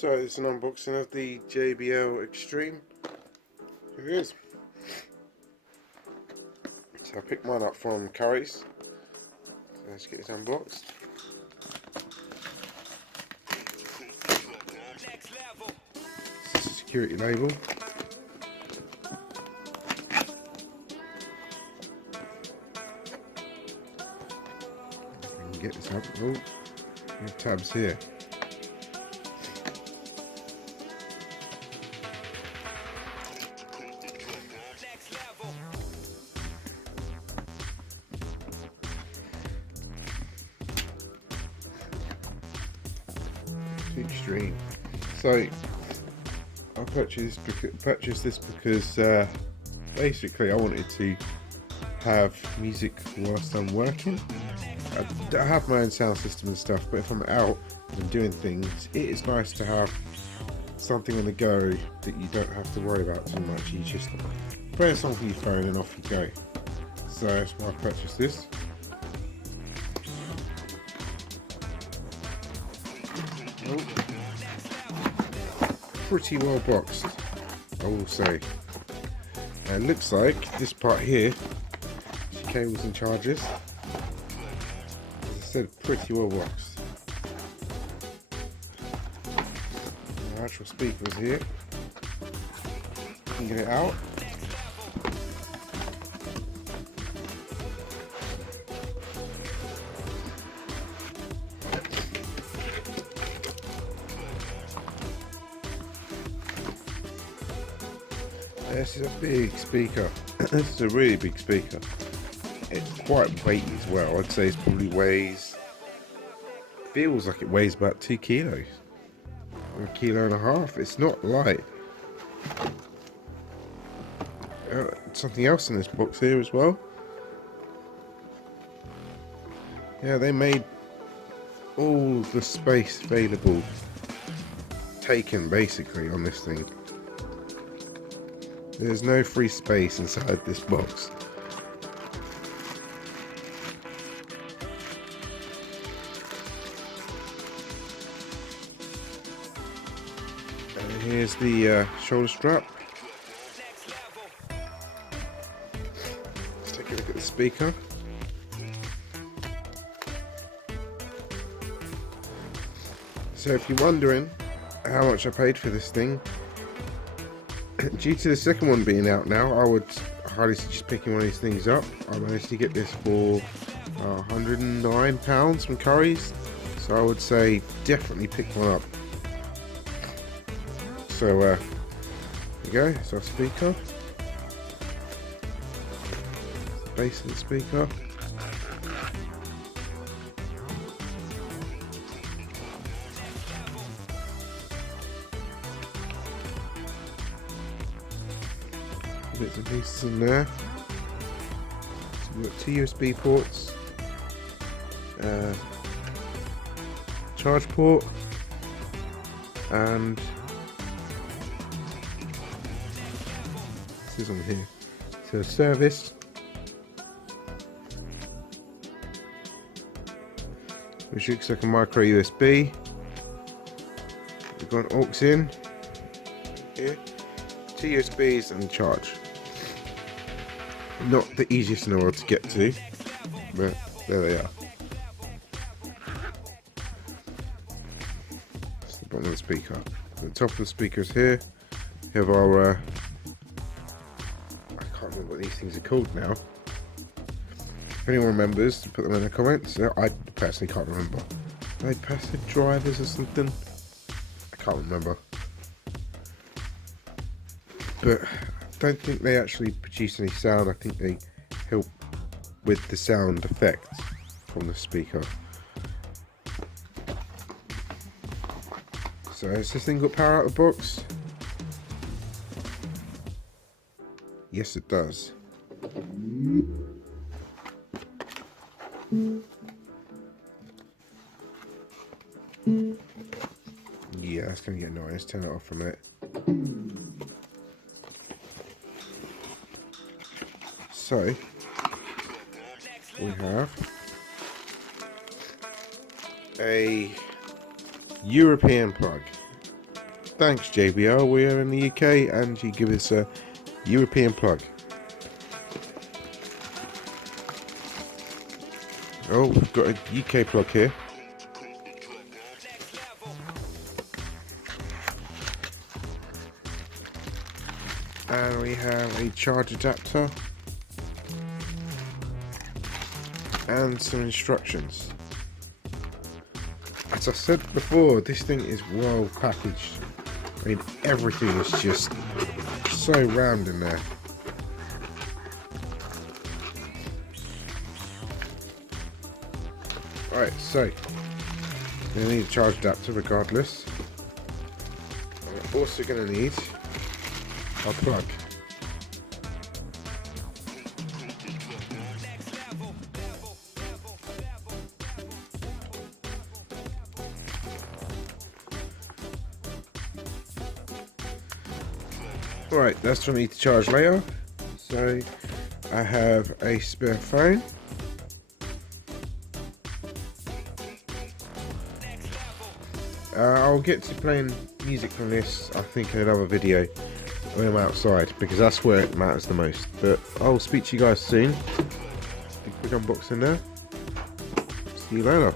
So it's an unboxing of the JBL Xtreme. Here it is. So I picked mine up from Curry's. So let's get this unboxed. This is a security label. If I can get this up. Oh, we have tabs here. Xtreme. So I purchased this because basically I wanted to have music whilst I'm working. I have my own sound system and stuff, but if I'm out and doing things, it is nice to have something on the go that you don't have to worry about too much. You just play a song from your phone and off you go. So that's why I purchased this. Pretty well boxed, I will say. And it looks like this part here is cables and chargers. As I said, pretty well boxed. The actual speakers here. You can get it out. This is a big speaker. This is a really big speaker. It's quite weighty as well. I'd say it probably feels like it weighs about 2 kilos. Or 1.5 kilos. It's not light. Something else in this box here as well. Yeah, they made all the space available taken basically on this thing. There's no free space inside this box. And here's the shoulder strap. Let's take a look at the speaker. So if you're wondering how much I paid for this thing, due to the second one being out now, I would highly suggest picking one of these things up. I managed to get this for £109 from Curry's, so I would say definitely pick one up. So there you go, it's our speaker, base of the speaker. Bits and pieces in there. So we've got 2 USB ports, charge port, and this is on here. So service, which looks like a micro USB. We've got an aux in here, 2 USBs and charge. Not the easiest in the world to get to, but there they are. That's the bottom of the speaker. At the top of the speaker is here. We have our, I can't remember what these things are called now. If anyone remembers, put them in the comments. I personally can't remember. Are they passive drivers or something? I can't remember. But I don't think they actually produce any sound. I think they help with the sound effect from the speaker. So has this thing got power out of the box? Yes, it does. Yeah, that's going to get annoying. Let's turn it off for a minute. So, we have a European plug. thanks JBL, we are in the UK and you give us a European plug. Oh, we've got a UK plug here. And we have a charge adapter and some instructions. As I said before, this thing is well packaged. I mean, everything is just so round in there. Alright, so you're going to need a charge adapter regardless. We're also going to need our plug. Right, that's for me to charge later. So I have a spare phone. I'll get to playing music from this, I think, in another video when I'm outside, because that's where it matters the most. But I'll speak to you guys soon. Big unboxing there. See you later.